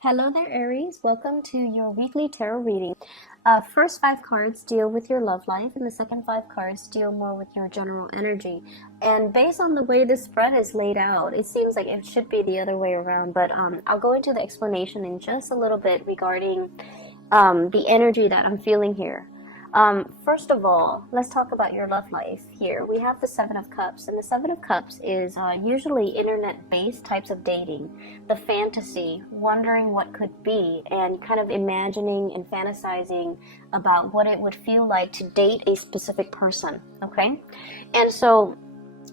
Hello there, Aries. Welcome to your weekly tarot reading. First five cards deal with your love life, and the second five cards deal more with your general energy. And based on the way this spread is laid out, it seems like it should be the other way around. But I'll go into the explanation in just a little bit regarding the energy that I'm feeling here. First of all, let's talk about your love life here. We have the Seven of Cups, and the Seven of Cups is usually internet-based types of dating, the fantasy, wondering what could be, and kind of imagining and fantasizing about what it would feel like to date a specific person, okay? And so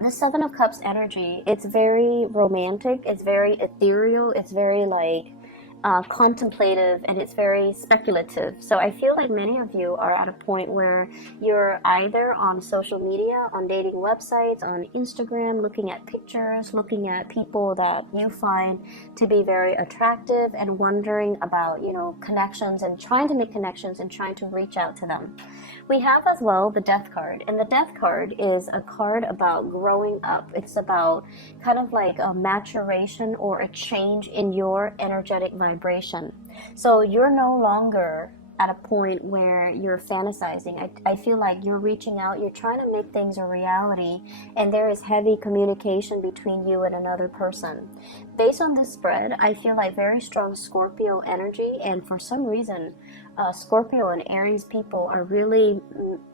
the Seven of Cups energy, it's very romantic, it's very ethereal, it's very like contemplative, and it's very speculative. So I feel like many of you are at a point where you're either on social media, on dating websites, on Instagram, looking at pictures, looking at people that you find to be very attractive and wondering about, connections and trying to make connections and trying to reach out to them. We have as well the Death card, and the Death card is a card about growing up. It's about kind of like a maturation or a change in your energetic vibration. So you're no longer at a point where you're fantasizing. I feel like you're reaching out, you're trying to make things a reality, and there is heavy communication between you and another person. Based on this spread, I feel like very strong Scorpio energy, and for some reason, Scorpio and Aries people are really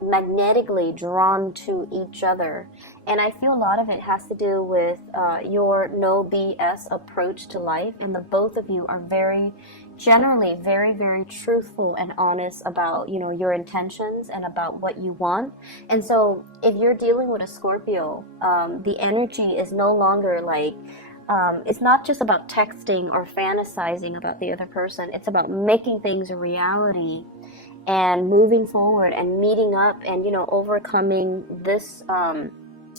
magnetically drawn to each other. And I feel a lot of it has to do with your no BS approach to life, and the both of you are generally very, very truthful and honest about, your intentions and about what you want. And so if you're dealing with a Scorpio, the energy is no longer like, it's not just about texting or fantasizing about the other person. It's about making things a reality and moving forward and meeting up and, overcoming this,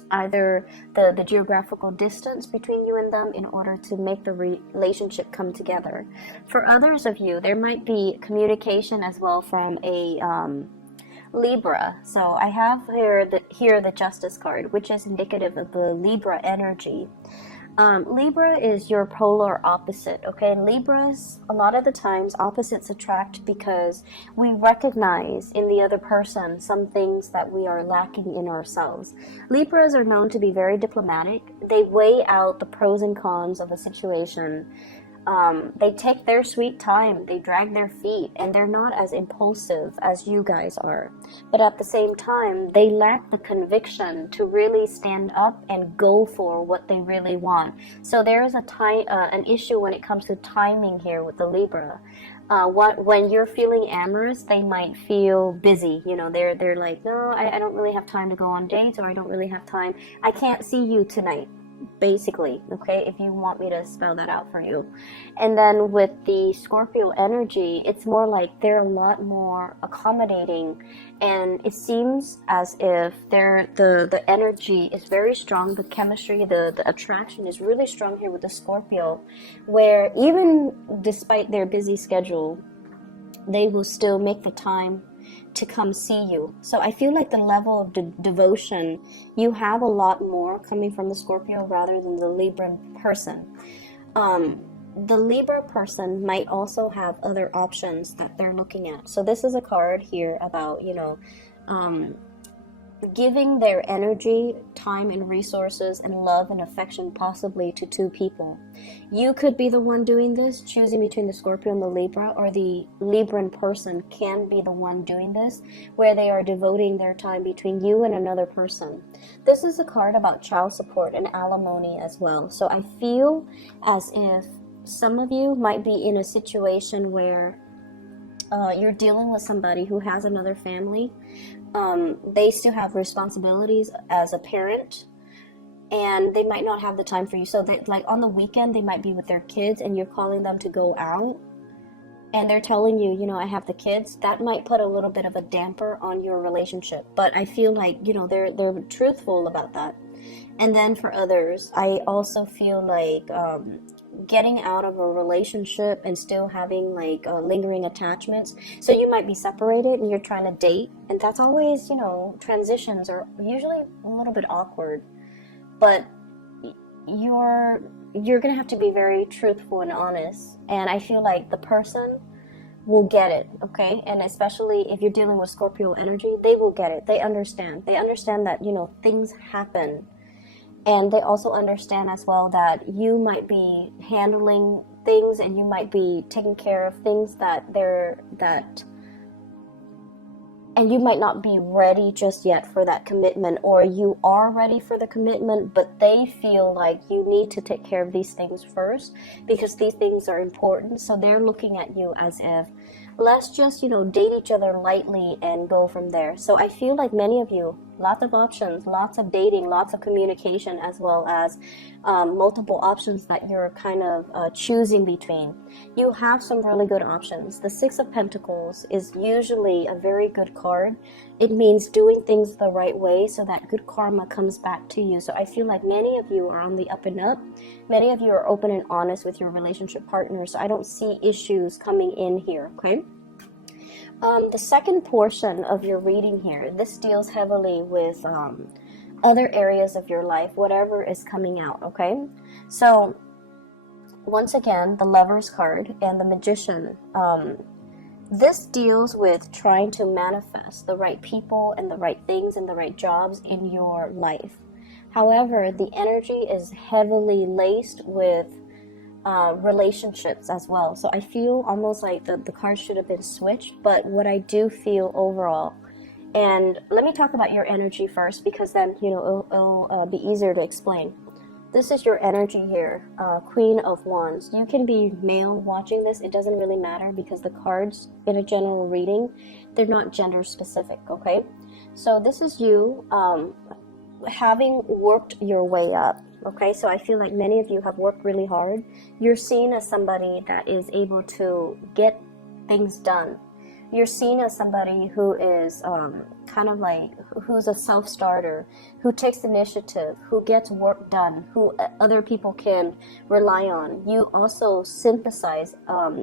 either the geographical distance between you and them in order to make the relationship come together. For others of you, there might be communication as well from a Libra. So I have here the Justice card, which is indicative of the Libra energy. Libra is your polar opposite, okay? Libras, a lot of the times, opposites attract because we recognize in the other person some things that we are lacking in ourselves. Libras are known to be very diplomatic. They weigh out the pros and cons of a situation. They take their sweet time, they drag their feet, and they're not as impulsive as you guys are. But at the same time, they lack the conviction to really stand up and go for what they really want. So there is an issue when it comes to timing here with the Libra. When you're feeling amorous, they might feel busy. They're like, no, I don't really have time to go on dates, or I don't really have time. I can't see you tonight. Basically, okay, if you want me to spell that out for you. And then with the Scorpio energy, it's more like they're a lot more accommodating, and it seems as if the energy is very strong. The chemistry, the attraction is really strong here with the Scorpio, where even despite their busy schedule, they will still make the time to come see you. So I feel like the level of devotion, you have a lot more coming from the Scorpio rather than the Libra person. The Libra person might also have other options that they're looking at. So this is a card here about, giving their energy, time, and resources, and love and affection possibly to two people. You could be the one doing this, choosing between the Scorpio and the Libra, or the Libran person can be the one doing this, where they are devoting their time between you and another person. This is a card about child support and alimony as well. So I feel as if some of you might be in a situation where you're dealing with somebody who has another family. They still have responsibilities as a parent, and they might not have the time for you. So like on the weekend, they might be with their kids, and you're calling them to go out, and they're telling you, I have the kids. That might put a little bit of a damper on your relationship. But I feel like, they're truthful about that. And then for others, I also feel like getting out of a relationship and still having like lingering attachments. So you might be separated and you're trying to date, and that's always, transitions are usually a little bit awkward, but you're you're gonna have to be very truthful and honest, and I feel like the person will get it, okay? And especially if you're dealing with Scorpio energy, they will get it. They understand that, you know, things happen, and they also understand as well that you might be handling things and you might be taking care of things and you might not be ready just yet for that commitment, or you are ready for the commitment, but they feel like you need to take care of these things first because these things are important. So they're looking at you as if, let's just, you know, date each other lightly and go from there. So I feel like many of you, lots of options, lots of dating, lots of communication, as well as multiple options that you're kind of choosing between. You have some really good options. The Six of Pentacles is usually a very good card. It means doing things the right way so that good karma comes back to you. So I feel like many of you are on the up and up. Many of you are open and honest with your relationship partners. So I don't see issues coming in here, okay? The second portion of your reading here, this deals heavily with other areas of your life, whatever is coming out, okay? So once again, the Lover's card and the Magician. This deals with trying to manifest the right people and the right things and the right jobs in your life. However, the energy is heavily laced with relationships as well. So I feel almost like the cards should have been switched, but what I do feel overall, and let me talk about your energy first, because then, you know, it'll be easier to explain. This is your energy here, Queen of Wands. You can be male watching this. It doesn't really matter because the cards in a general reading, they're not gender specific, okay? So this is you having worked your way up, okay? So I feel like many of you have worked really hard. You're seen as somebody that is able to get things done. You're seen as somebody who is kind of like, who's a self-starter, who takes initiative, who gets work done, who other people can rely on. You also synthesize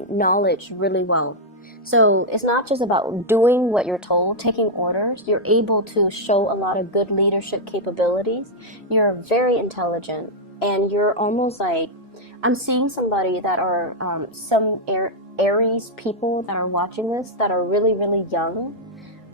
knowledge really well. So it's not just about doing what you're told, taking orders. You're able to show a lot of good leadership capabilities. You're very intelligent, and you're almost like, I'm seeing somebody that are some Aries people that are watching this that are really, really young,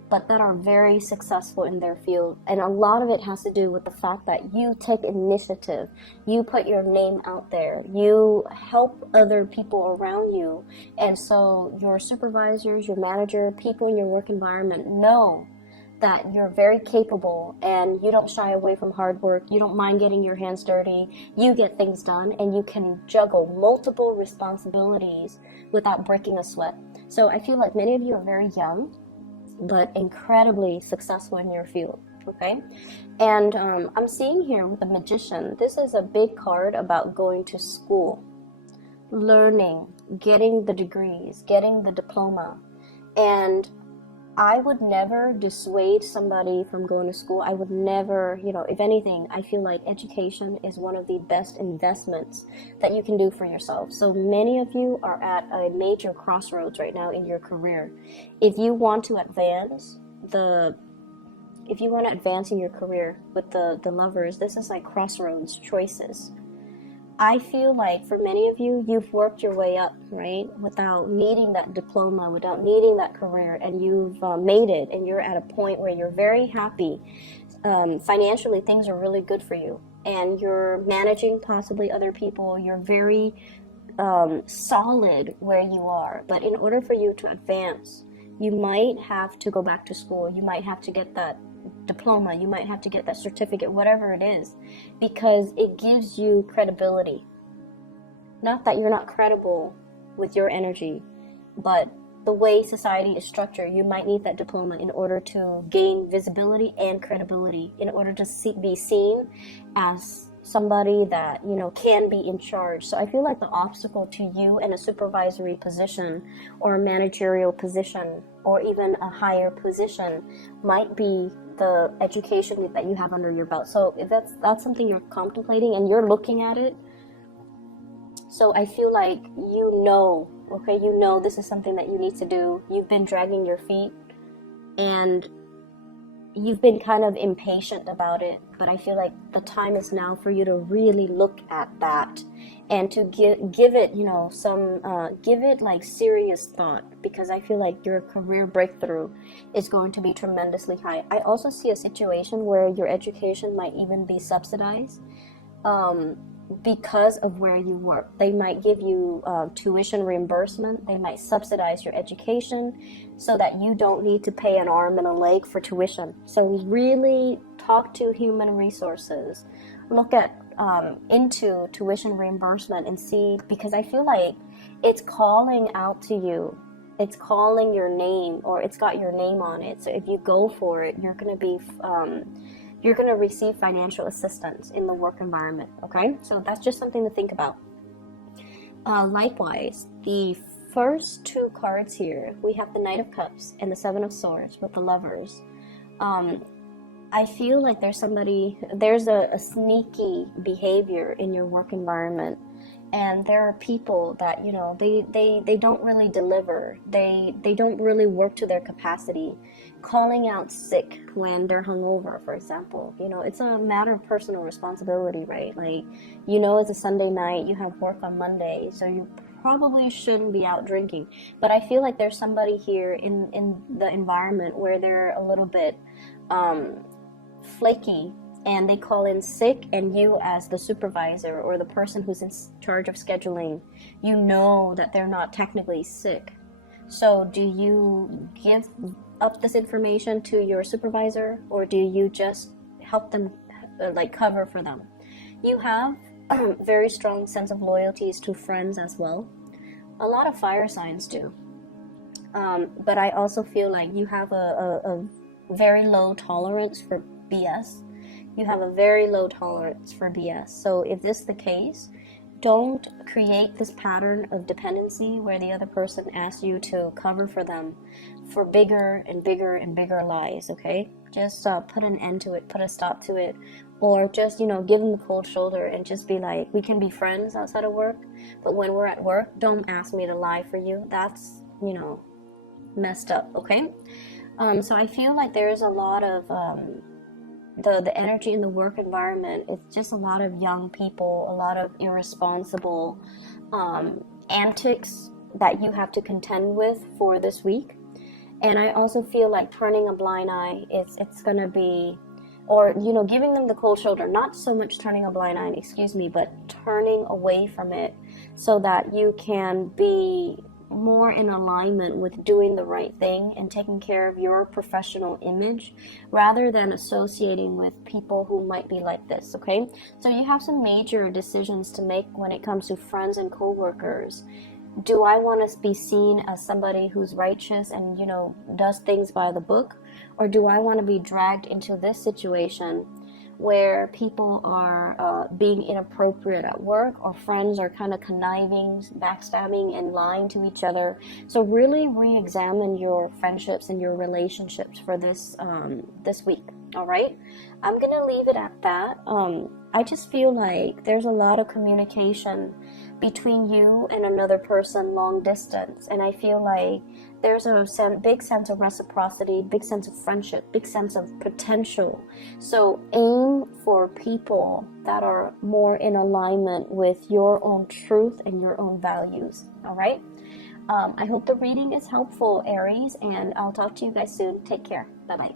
but that are very successful in their field. And a lot of it has to do with the fact that you take initiative, you put your name out there, you help other people around you. And so your supervisors, your manager, people in your work environment know that you're very capable and you don't shy away from hard work. You don't mind getting your hands dirty. You get things done and you can juggle multiple responsibilities without breaking a sweat. So I feel like many of you are very young, but incredibly successful in your field, okay? And I'm seeing here with the Magician, this is a big card about going to school, learning, getting the degrees, getting the diploma. And I would never dissuade somebody from going to school. I would never, you know, if anything, I feel like education is one of the best investments that you can do for yourself. So many of you are at a major crossroads right now in your career. If you want to advance in your career with the Lovers, this is like crossroads choices. I feel like for many of you, you've worked your way up, right? Without needing that diploma, without needing that career, and you've made it, and you're at a point where you're very happy. Financially, things are really good for you, and you're managing possibly other people. You're very solid where you are. But in order for you to advance, you might have to go back to school. You might have to get that diploma, you might have to get that certificate, whatever it is, because it gives you credibility. Not that you're not credible with your energy, but the way society is structured, you might need that diploma in order to gain visibility and credibility, in order to be seen as somebody that, you know, can be in charge. So I feel like the obstacle to you in a supervisory position or a managerial position or even a higher position might be the education that you have under your belt. So if that's something you're contemplating and you're looking at it, so I feel like you know, okay, you know this is something that you need to do. You've been dragging your feet, and you've been kind of impatient about it, but I feel like the time is now for you to really look at that and to give it, you know, give it like serious thought, because I feel like your career breakthrough is going to be tremendously high. I also see a situation where your education might even be subsidized because of where you work. They might give you tuition reimbursement. They might subsidize your education so that you don't need to pay an arm and a leg for tuition. So really talk to human resources. Look at into tuition reimbursement and see, because I feel like it's calling out to you. It's calling your name, or it's got your name on it. So if you go for it, you're going to receive financial assistance in the work environment, okay? So that's just something to think about. Likewise, the first two cards here, we have the Knight of Cups and the Seven of Swords with the Lovers. I feel like there's a sneaky behavior in your work environment, and there are people that, you know, they don't really deliver. They don't really work to their capacity. Calling out sick when they're hungover, for example, you know, it's a matter of personal responsibility, right? Like, you know, it's a Sunday night, you have work on Monday, so you probably shouldn't be out drinking. But I feel like there's somebody here in the environment where they're a little bit flaky, and they call in sick, and you as the supervisor or the person who's in charge of scheduling, you know that they're not technically sick. So do you give up this information to your supervisor, or do you just help them, like cover for them? You have a very strong sense of loyalties to friends as well. A lot of fire signs do. But I also feel like you have a very low tolerance for BS. You have a very low tolerance for BS. So if this is the case, don't create this pattern of dependency where the other person asks you to cover for them for bigger and bigger and bigger lies, okay? Just put an end to it, put a stop to it, or just, you know, give them the cold shoulder and just be like, we can be friends outside of work, but when we're at work, don't ask me to lie for you. That's, you know, messed up, okay? So I feel like there's a lot of the energy in the work environment. It's just a lot of young people, a lot of irresponsible antics that you have to contend with for this week. And I also feel like turning a blind eye, it's going to be, or, you know, giving them the cold shoulder, not so much turning a blind eye, but turning away from it so that you can be more in alignment with doing the right thing and taking care of your professional image rather than associating with people who might be like this, okay? So you have some major decisions to make when it comes to friends and co-workers. Do I want to be seen as somebody who's righteous and, you know, does things by the book? Or do I want to be dragged into this situation where people are being inappropriate at work, or friends are kind of conniving, backstabbing, and lying to each other? So really re-examine your friendships and your relationships for this week, all right? I'm going to leave it at that. I just feel like there's a lot of communication between you and another person long distance, and I feel like there's a big sense of reciprocity, big sense of friendship, big sense of potential. So aim for people that are more in alignment with your own truth and your own values, all right? I hope the reading is helpful, Aries, and I'll talk to you guys soon. Take care. Bye-bye.